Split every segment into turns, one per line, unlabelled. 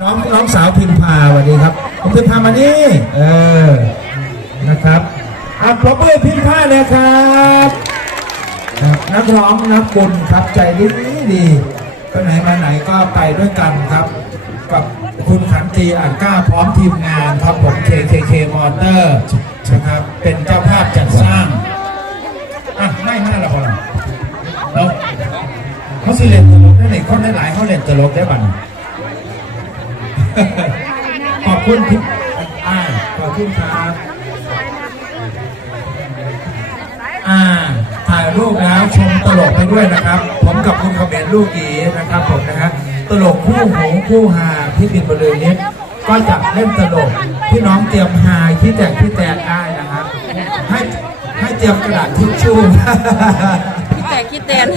น้องน้องสาวพิมพาสวัสดีครับผมพิมพามานี่เออนะครับอะปรบมือพิมพาเลยครับครับนักร้องนักบุญครับใจดีดีไปไหนมาไหนก็ไปด้วยกันครับ กับคุณขันตีอ่านกล้าพร้อมทีมงานครับผม KKK Motor นะครับเป็นเจ้าภาพจัดสร้างอะไม่ไม่ละคนเราเขาสิเล่นตลกได้ไหนคนได้หลายเขาเล่นตลกได้บัน ขอบคุณพี่อ่าขอบคุณครับอ่าถ่ายรูปแล้วชมตลกไปด้วยนะครับ ผมกับคุณคอมเมนต์ลูกอีนะครับผมนะฮะตลกคู่หูคู่หาที่บินบริเวณนี้ก็จะเล่นตลกพี่น้องเตรียมหาที่แตกที่แตกได้นะครับให้ให้เตรียมกระดาษทิชชู่
พี่แต่คิดเตน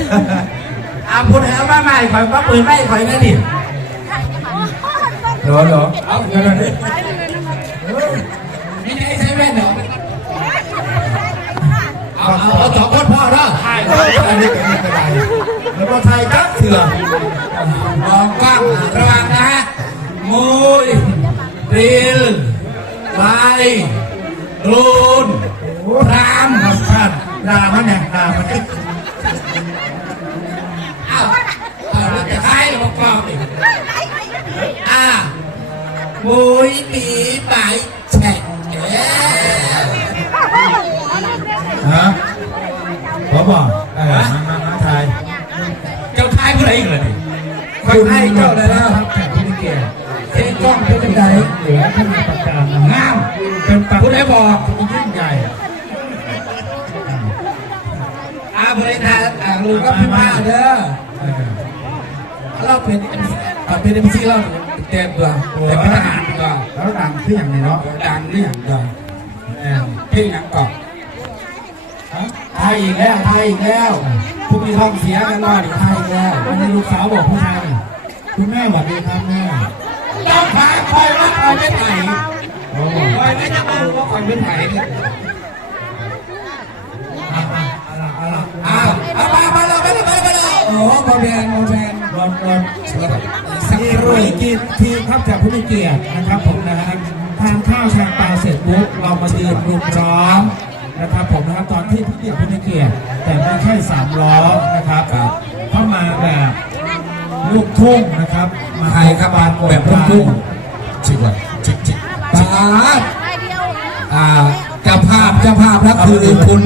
อาพูดแล้วมาใหม่ข่อยก็ปืนไม่ข่อยนั่นนี่เห รอเหรอเอาเดี๋ยวนี้ไม่ได้ใช้แว่นเหรอเอาเอาเอาสองคนพ่อเนาะใช่อันนี้เป็นไม่ไดแล้วก็ไทยกักเถื่อนมองกล้องระวังนะฮะมุยริลไลรูนรามครับท่านดามันเนี่ยดามันเนี่ มุยปีไปแฉะฮะขอบอกเออมามามาไทย
เจ้าทายผู้ใดอีกเลยนี่
คุณให้เจ้าเลยนะครับแขกผู้มีเกียรติเจ๊กล้องเป็นยังไงเหลือขึ้นมาประจานนะ
งาม
เป็นปาก
ผู้ใดบอก
ยิ่งใหญ่
อาผู้ใดทายอ่าลูกก็พี่มาเด้อ
เออ
เราเป็นอ่าเป็นเอ็มซีเรา เต็มตัวเป็นพนักงานก็
แล้วดังขึ้นอย่างนี้เนาะ
ดังนี่อย่างเดียว
แอน
เพลงหนังก่อนไทยอีกแล้วไทยอีกแล้วผู้มีท้องเสียกันว่าดิไทยอีกแล้ว
วันนี้ลูกสาวบอกผู้ชายคุณแม่สวัสดีครับแม่
ต้องพาคอยว่าคอยไม่ไผ่
โอ้
คอยไม่จะมาว่าคอยไม่ไผ่เนี่ย
อะอะเอาละเอาละ
อ้าวเอามามาเลยมาเลยมาเลยโอ้โมแมนโมแมน
รอนรอน
สัก
ที่
ค
รุ่
รู่
ยกินทีมครับจากผู้มีเกียรตินะครับผมนะฮะทานข้าวแชร์ปลาเสร็จปุ๊บเรามายืนรุมร้อมนะครับผมนะครับตอนที่ผู้เกียรติผู้มีเกียรติแต่ไม่ใช่สามล้อนะครับเข้ามาแบบลูกทุ่งนะครับมา
ไทยครับ
บาน
แบบลูกทุ่งจิกว่าจิกจิกปาดอ่าเจ้าภาพเจ้าภาพแล้วคือคุณ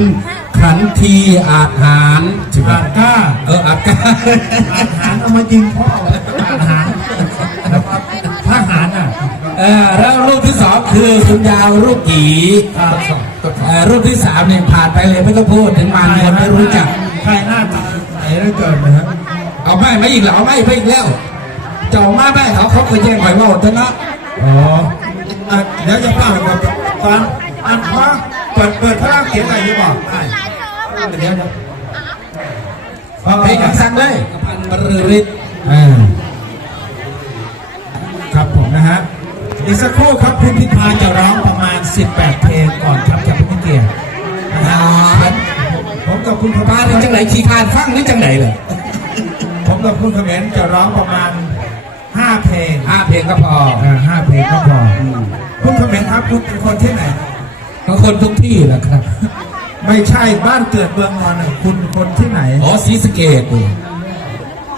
ขันทีอาจหารจิก
อา
ว่า
จกล้า
เอออาจการ
อาหารเอามายิงพ่อ
ออแล้วรูปที่สองคือคุณยาวรูปหยีเอ่อรูปที่สามเนี่ยผ่านไปเลยไม่ต้องพูดถึงมันคนไม่รู้จัก
ใครหน้าตาไหนได้เกินนะครับ
เอาไม่ไม่อีกเหรอไม่ไม่อีกแล้วเจ้ามาไม่เขาเขาเคยแย่งไปว่าเถอะนะ
อ๋ออะเดี๋ยวจะเล่าให้ฟังตอนอันว่าเปิดเปิดพระเขียนอะไรอยู่บอกใช่เดี๋ยวเดี๋ยว
เพลงสั่งเลยกับพันบรือฤทธิ์
อ่าครับผมนะฮะ อีกสักครู่ครับคุณพิพาจะร้องประมาณ 18 เพลงก่อนครับจากพี่เกียรตินะฮะผมกับคุณพ
มาาในจังไหนขี้คานฟังหรือจังไหนเลย
ผมกับคุณเขมรจะร้องประมาณ 5 เพลง
ห้าเพลงก็พอ
อ่าห้าเพลงก็พอคุณเขมรครับคุณเป็นคนที่ไหน
บางคนทุกที่แหละครับ
ไม่ใช่บ้านเกิดเมืองนอนน่ะคุณคนที่ไหน
อ๋อศรีสะเกดนี่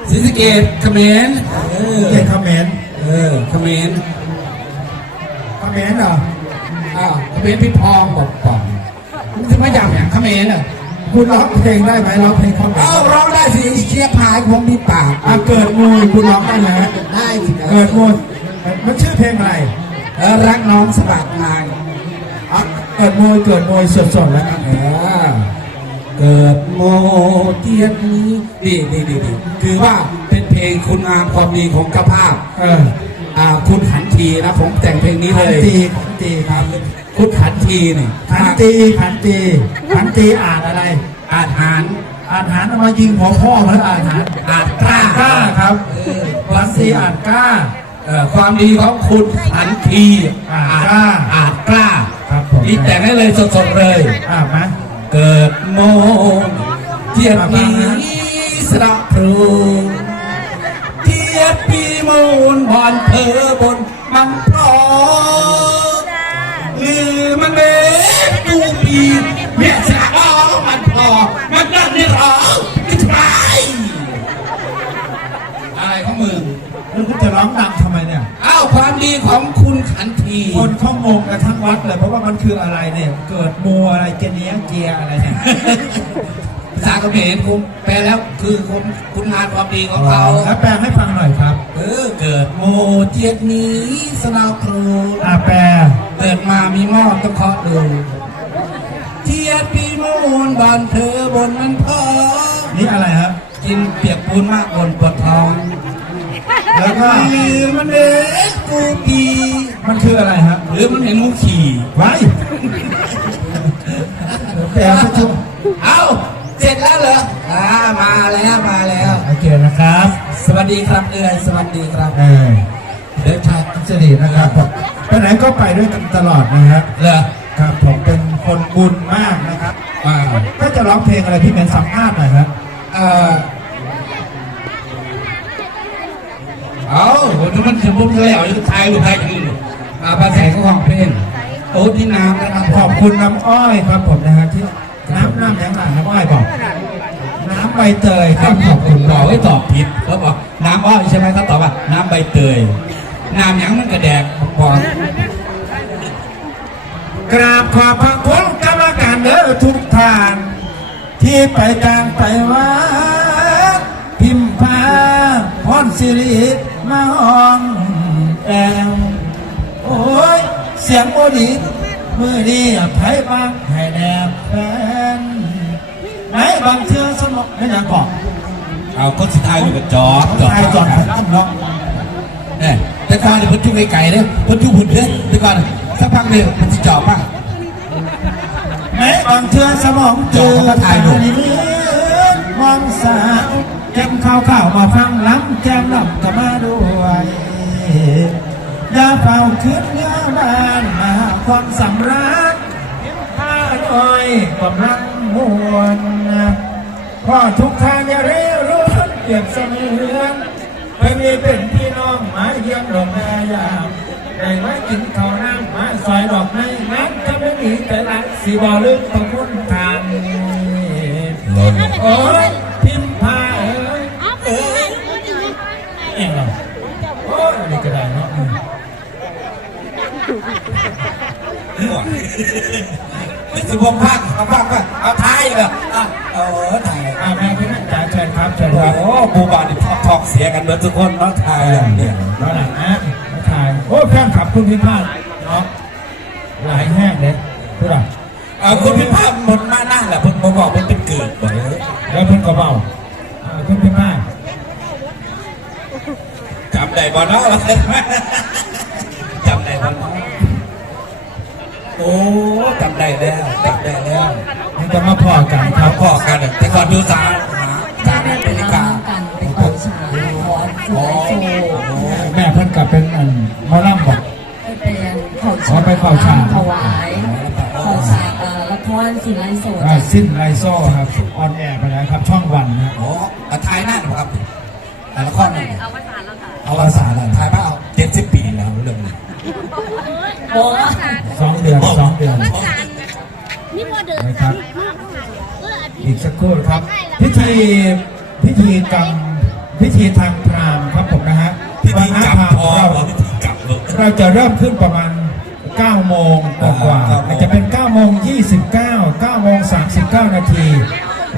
ศรีสะเกดเขมรเออ
เกียรติเขมร
เออเขมร
เข มรเหรอ
อ้าวเขมรพี่พองบอกป่องมันจะมาอย่างอย่างเขมรอะ
คุณร้องเพลงได้ไหมร้องเพลงเขมร
เอ้าร้องได้สิเชียร์พายผมมีปาก
อะเกิดมูยคุณร้องได้ไหม
ได้สิ
เกิดมูยมันชื่อเพลงอะไร
เออรักน้องสบักนาง
อะเกิดมูยเกิดมูยสดๆแล้วครับ
เออเกิดโมเทียนนี้นี่นี่นี่นี่คือว่าเป็นเพลงคุณงามความดีของเจ้าภาพ
เออ
อ่าคุณขันทีนะผมแต่งเพลงนี้
ขั
เล
น
ย
ตีขันตีครับ
คุณขันทีนี่
ขันตีขันตีขันตีอ่านอะไร
อาหาร
อ่านหารเอามายิงหัวพ่อเหมือนอ่านหาร
อาจกล้าก
ล้าครับขันตีอ่านกล้า
เอ่อความดีของคุณขันที
อาจกล้า
อาจกล้า
ครับผม
นี่แต่งให้เลยสดๆเลย
อ่ามา
เกิดโมเทียบนี้สระพรูเทียบปีโม นบอนเธอบนมันพร้อมหรือมันเบกตูปีเมียสาวมันพอมันนั่นนี่หรอกินไปอะไรของมึง
แล้วคุณจะร้องดังทำไมเนี่ย
อ้าวความดีของคุณขันที
คนเขางงกันทั้งวัดเลยเพราะว่ามันคืออะไรเนี่ย เกิดมูอะไรเจเนียเจียอะไรเนี่ย
ภาษาเขมรผมแปลแล้วคือคุณคุณงานความดีของเขา
แล้วแปลให้ฟังหน่อยครับ
เออเกิดโมเจียดนี้สนาวครู
อาแปล
เกิดมามีหม้อต้องเคาะดูเจียดปีมูนบานเธอบนมันพอ
นี่อะไรครับ
กินเปียกปูนมากบนปวดท้อง
แล้วก็
หรือมันเด็กกูปี
มันคืออะไรครับ
หรือมันเห็นงูขี่
ไว้แปลสักชั่ว
เอา เสร็จแล้วเหรออ่ามาแล้วมาแล้ว
โอเคนะครับ
สวัสดีครับเอือยสวัสดีครับ
เออ
เดินชาย
พิจรีนะครับผมไปไหนก็ไปด้วยกันตลอดนะครับ
เหรอ
ครับผมเป็นคนบุญมากนะครับ
อ่า
ถ้าจะร้องเพลงอะไรพี่เป็นสัมภาษณ์หน่อยครับ
เอ่อเอาถ้ามันถึงปุ๊บแล้วจะทายลูกทายกันอยู่อาภาษาของของเพลงโอ้ที่น้ำนะครับ
ขอบคุณน้ำอ้อยครับผมนะฮะที่ น้ำน้ำยังไงน้ำอ้อยบอก น้ำใบเตยครับขอบคุณ
บอกไว้ตอบผิดเขาบอกน้ำอ้อยใช่ไหมเขาตอบว่า น้ำใบเตย น้ำหยังมันกระแดกบอก
กราบขอบพระคุณกรรมการเด้อทุกท่าน ที่ไปกลางไปว่าพิมพาพรสิริมาห้องแองโอ้ย เสียงโอดีมือดีอภัยบางให้แนบแฟ บางเชื่อสมองไม่อยากบอก
เอาคนสุดท้ายลูกกระจอด
ตายจอดผมต้องร้อง
เนี่ยแต่ก่อนเนี่ยพ้นจุกไก่เนี่ยพ้นจุกหุ่นเนี่ยแต่ก่อนสักพักเนี่ยมันจะจอบป่ะ
ไหนบางเชื่อสมองจืดก็ถ่ายหนุ่มมองสาวแก้มข้าวข้าวมาฟังล้ำแก้มล้ำก็มาด้วยอย่าเฝ้าขึ้นเนื้อบ้านมาความสำราญผ้าหน่อยกำลัง มวนพ่อทุกทางอย่าเร่รุนเปรียบเสมือนไปมีเป็นพี่น้องมาเยี่ยมหลงแม่ยามได้มากินข้าวน้ำมาซอยดอกไม้น้ำก็ไม่มีแต่ละสีบอลึกต้องคุ้นทานโอ้ยพิมพาเอ้ยเอ้ยเองเหรอโอ้ยนนี้ก็ได้เนาะ อืม
สิบหกภาคเอาภาคว่าเอาท้ายเหรออะเออถ่าย
อ่าแม่พี่นักจ่ายเชิญครับเชิญครับ
โอ้บูบานี่ทอกทอกเสียกันเหมือนทุกคนเนาะถ่ายอย่างเนี่ย
แล้วหลังนะมาถ่ายโอ้ยแฟนขับคุณพิมพ์พาเนาะหลายแห้งเลยพูดอะ
เอาคุณพิพากษ์หมดมาหน้าแหละเพิ่นมาบอกมันเป็นเกิดบ่เลย
แล้วเพิ่นก็เบาอ่าคุณพิมพ์พา
จำได้บ่เนาะจำได้บ่เนาะ โอ้จำได้แล้วจำได้แล้ว
นี่จะมาพอกันค
เขา
รับ
พ่อกันแต่ก่อนดูสารสาร
เป็
เป็นกา
องกันเป็นของชายขอ
โอ้
แม่เพิ่นก็เป็นอันมอลำบอก
ขอ
ไปเข้าฉาก
ถวายของฉากละครศิลาโสด
อ่สิ้นไลโซ่ครับออนแอร์ไปแล้วครับช่องวันนะ
โอาถ่ายหน้าหน่อยครับแต่ละครหนึ่
เดื
อน
นี่
โมเดิร์น
นะครับ
เอออาทิต
อี
ย์
กสักครู่ครับ พิธีพิธีกรรมพิธีทางพราหมณ์ครับผมนะฮะ
พิธี
วัน
กลั
พ
บ
ราหม
พอ
ณ์เรา
ว่าพิธีกลับเลย
เราจะเริ่มขึ้นประมาณ 9 โมงกว่า
อ่า
ๆอาจจะเป็น 9 โมง 29 9 โมง 39 นาที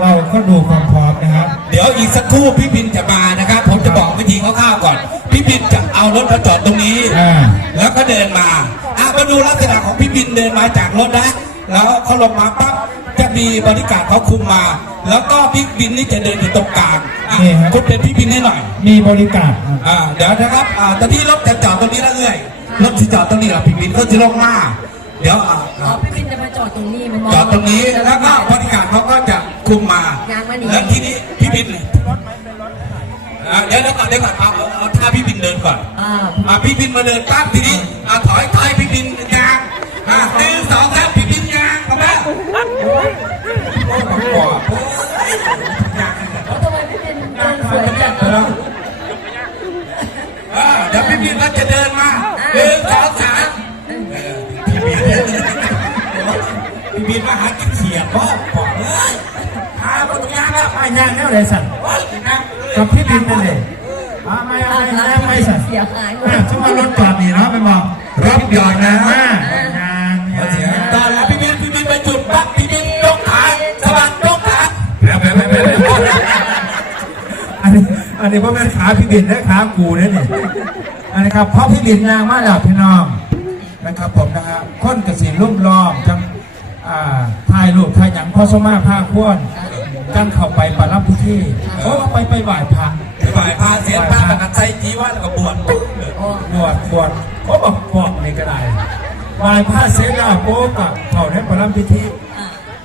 เราก็ดูความพร้อมนะครับ
เดี๋ยวอีกสักครู่พี่บินจะมานะครับ ผมจะบอกวิธีคร่าวๆก่อน พี่บินจะเอารถมาจอดตรงนี้
อ่า
แล้วก็เดินมา อะมาดูลักษณะของพี่บินเดินมาจากรถนะ แล้วเขาลงมาปั๊บจะมีบริการเขาคุมมา แล้วก็พี่บินนี่จะเดินอยู่ตรงกลางอะ
นี่ฮะ
คุณเป็นพี่บินให้หน่อย
มีบริการ
อ่าเดี๋ยวนะครับอ่าตอนนี้รถจะจอดตรงนี้แล้วเอ้ยรถที่จอดตรงนี้แหละพี่บินเขาจะลงมาเดี๋ยวอ่า
อ๋อพี่บินจะมาจอดตรงนี้มัน
จอดตรงนี้แล้วก็บริการเขาก็จะคุมมา เดี๋ยวเดี๋ยวก่อนเดี๋ยวก่อนเอาเอาเอาท่าพี่บินเดินก่อน
อ่า
อ่าพี่บินมาเดินปั๊บทีนี้อ่าถอยถอยพี่บินยางอ่าหนึ่งสองสามพี่บินยางเข้ามาโอ้ยโอ้ยบอกว่าโอ้ยยาง
แล้วทำไมพี่บินเดินสวยจัง
อ่าเดี๋ยวพี่บินก็จะเดินมาหนึ่งสองสามเออพี่บินพี่บินมาหากินเสียพ่อบอกเอ้ยหาประตูยางแล้ว
ไอ้ยางแนวไหนสั่น
โอ้ยนะ
กับพี่บินนั่นเองอ่าไม่ไม่ไม่ไม่สั่น
เสียหายหม
อะ
ด
ช่วงรถจอดนี่เนาะไปมองรับหยอดนะมากยาง
ขอเสียง
ยาง
ตอนแล้วพี่บินพี่บินไปจุดปั๊บพี่บินยกขาสะบัดยกขา
อันนี้อันนี้พ่อแม่ขาพี่บินและขากูเนี่ยนี่อันนี้ครับเพราะพี่บินยางมาแล้วพี่น้องนะครับผมนะครับค้นกระสีลุ่มล้อมจังอ่าถ่ายรูปถ่ายหยังพ่อสมาผ้าควน จังเข้าไปประรับพิธีเพราะว่าไปไปไหว้พระ
ไปบ่ายพาเสียพาปกันใจจีว่าแล้วก็บวชปุ๊บเลย
โอ้
บวชบวชก็บอกบอกนี่ก็ได้ไหว้พระเสร็จแล้วโป๊กับเขาในประรับพิธี
อะ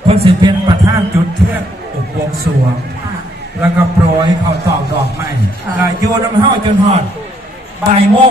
เพิ่นสิเป็นประธานจุดเทียนอุบวงสรวง
อะ
แล้วก็โปรยเขาตอกดอกไม้
ค่ะ
ลายโยนน้ำเห้าจนหอดบ่ายโมง